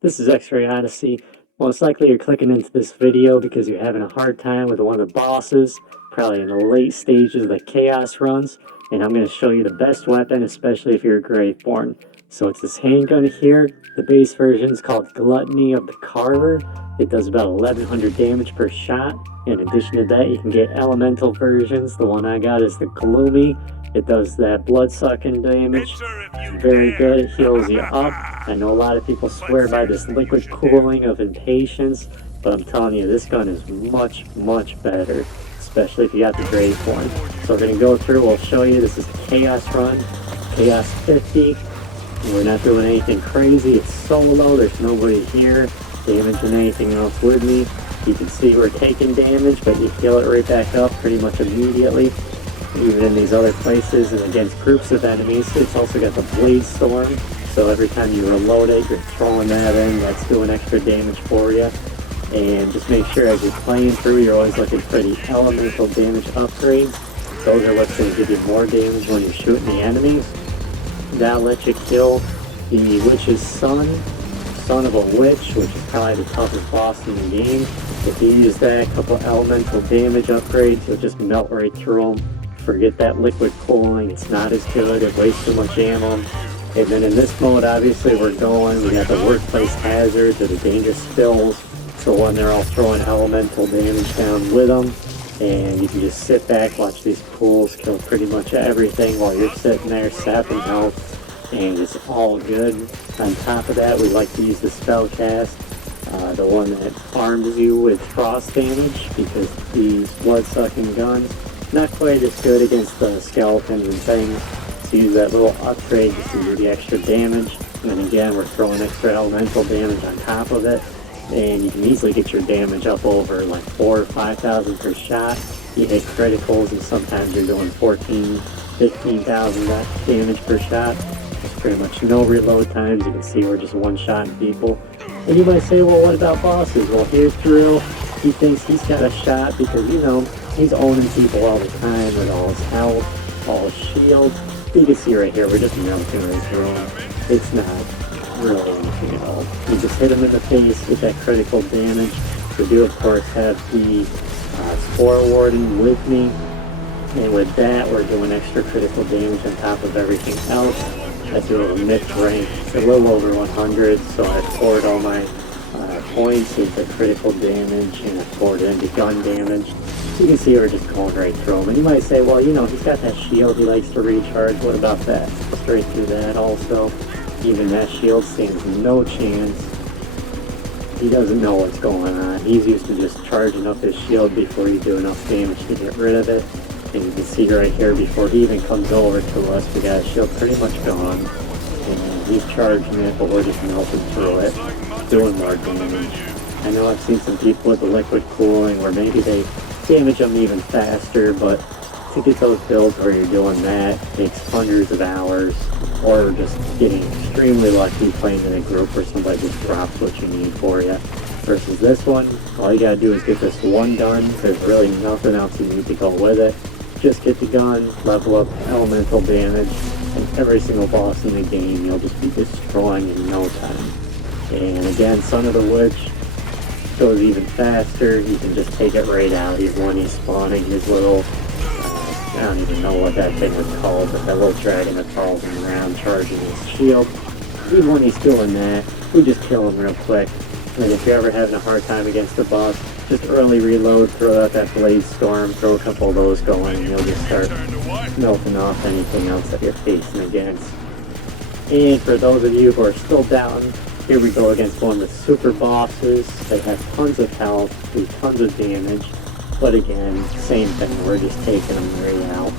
This is X-Ray Odyssey. Most likely you're clicking into this video because you're having a hard time with one of the bosses, probably in the late stages of the chaos runs, and I'm going to show you the best weapon, especially if you're a Graveborn. So it's this handgun here. The base version is called Gluttony of the Carver. It does about 1100 damage per shot. In addition to that, you can get elemental versions. The one I got is the Gloomy. It does that blood-sucking damage. Very good. It heals you up. I know a lot of people swear by this liquid cooling of impatience, but I'm telling you, this gun is much, much better, especially if you got the Graveborn. So we're going to go through, we'll show you, this is the Chaos Run, Chaos 50. We're not doing anything crazy, it's solo, there's nobody here damaging anything else with me. You can see we're taking damage, but you heal it right back up pretty much immediately. Even in these other places and against groups of enemies. It's also got the Blade Storm, so every time you reload it, you're throwing that in, that's doing extra damage for you. And just make sure as you're playing through, you're always looking for the elemental damage upgrades. Those are what's going to give you more damage when you're shooting the enemies. That'll let you kill the Witch's son of a Witch, which is probably the toughest boss in the game. If you use that, a couple elemental damage upgrades, you'll just melt right through them. Forget that liquid cooling, it's not as good, it wastes too much ammo. And then in this mode, obviously we got the workplace hazards or the dangerous spills, so when they're all throwing elemental damage down with them, and you can just sit back, watch these pools kill pretty much everything while you're sitting there sapping health, and it's all good. On top of that, we like to use the spell cast, the one that arms you with frost damage, because these blood-sucking guns, not quite as good against the skeletons and things, so use that little upgrade just to do the extra damage. And then again, we're throwing extra elemental damage on top of it, and you can easily get your damage up over like 4,000 or 5,000 per shot. You hit criticals, and sometimes you're doing 14,000, 15,000 damage per shot. There's pretty much no reload times. You can see we're just one-shotting people. And you might say, well, what about bosses? Well, here's Drill. He thinks he's got a shot because, you know, he's owning people all the time with all his health, all his shield. You can see right here, we're just melting right through him. It's not really anything at all. You just hit him in the face with that critical damage. We do, of course, have the Spore Warden with me. And with that, we're doing extra critical damage on top of everything else. I do a mixed rank, a little over 100, so I poured all my points into critical damage, and I poured it into gun damage. You can see we're just going right through him. And you might say, well, you know, he's got that shield he likes to recharge. What about that? Straight through that also. Even that shield stands no chance. He doesn't know what's going on. He's used to just charging up his shield before you do enough damage to get rid of it. And you can see right here, before he even comes over to us, we got his shield pretty much gone. And he's charging it, but we're just melting through it, doing more damage. I know I've seen some people with the liquid cooling where maybe they damage them even faster, but to get those builds where you're doing that takes hundreds of hours, or just getting extremely lucky playing in a group where somebody just drops what you need for you. Versus this one, all you gotta do is get this one gun. There's really nothing else you need to go with it. Just get the gun, level up elemental damage, and every single boss in the game you'll just be destroying in no time. And again, Son of the Witch goes even faster. You can just take it right out. Even when he's spawning his little, I don't even know what that thing was called, but that little dragon that follows him around charging his shield. Even when he's doing that, we just kill him real quick. And if you're ever having a hard time against the boss, just early reload, throw out that Blade Storm, throw a couple of those going, and you'll just start melting off anything else that you're facing against. And for those of you who are still down, here we go against one of the super bosses. They have tons of health, do tons of damage, but again, same thing, we're just taking them right out.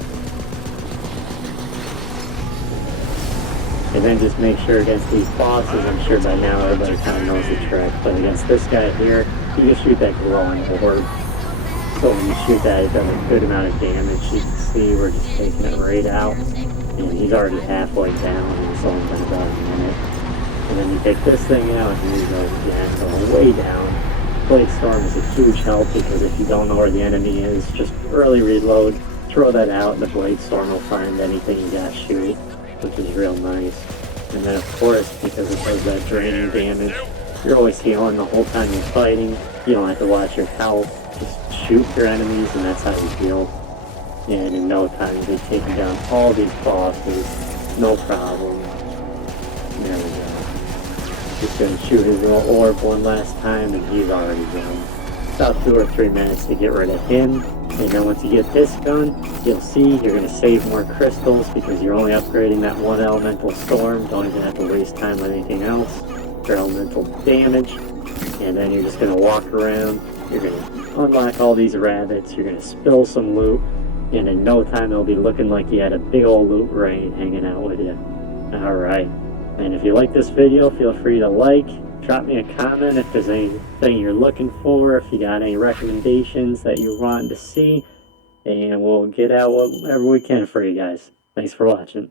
And then just make sure against these bosses, I'm sure by now everybody kind of knows the trick, but against this guy here, you just shoot that glowing orb. So when you shoot that, it does a good amount of damage. You can see we're just taking it right out, and he's already halfway down, and it's only been about a minute. And then you take this thing out, and you go again, going way down. Blade Storm is a huge help, because if you don't know where the enemy is, just early reload, throw that out, and the Blade Storm will find anything you got shooting, which is real nice. And then of course, because it does that draining damage, You're always healing the whole time you're fighting. You don't have to watch your health. Just shoot your enemies and that's how you heal. And in no time you'll be taking down all these bosses. No problem. There we go. Just gonna shoot his little orb one last time and he's already done. About 2 or 3 minutes to get rid of him. And then once you get this done, you'll see you're gonna save more crystals because you're only upgrading that one elemental storm. Don't even have to waste time on anything else. For elemental damage. And then you're just gonna walk around. You're gonna unlock all these rabbits. You're gonna spill some loot. And in no time it'll be looking like you had a big old loot rain hanging out with you. Alright. And if you like this video, feel free to like, drop me a comment if there's anything you're looking for, if you got any recommendations that you're wanting to see, and we'll get out whatever we can for you guys. Thanks for watching.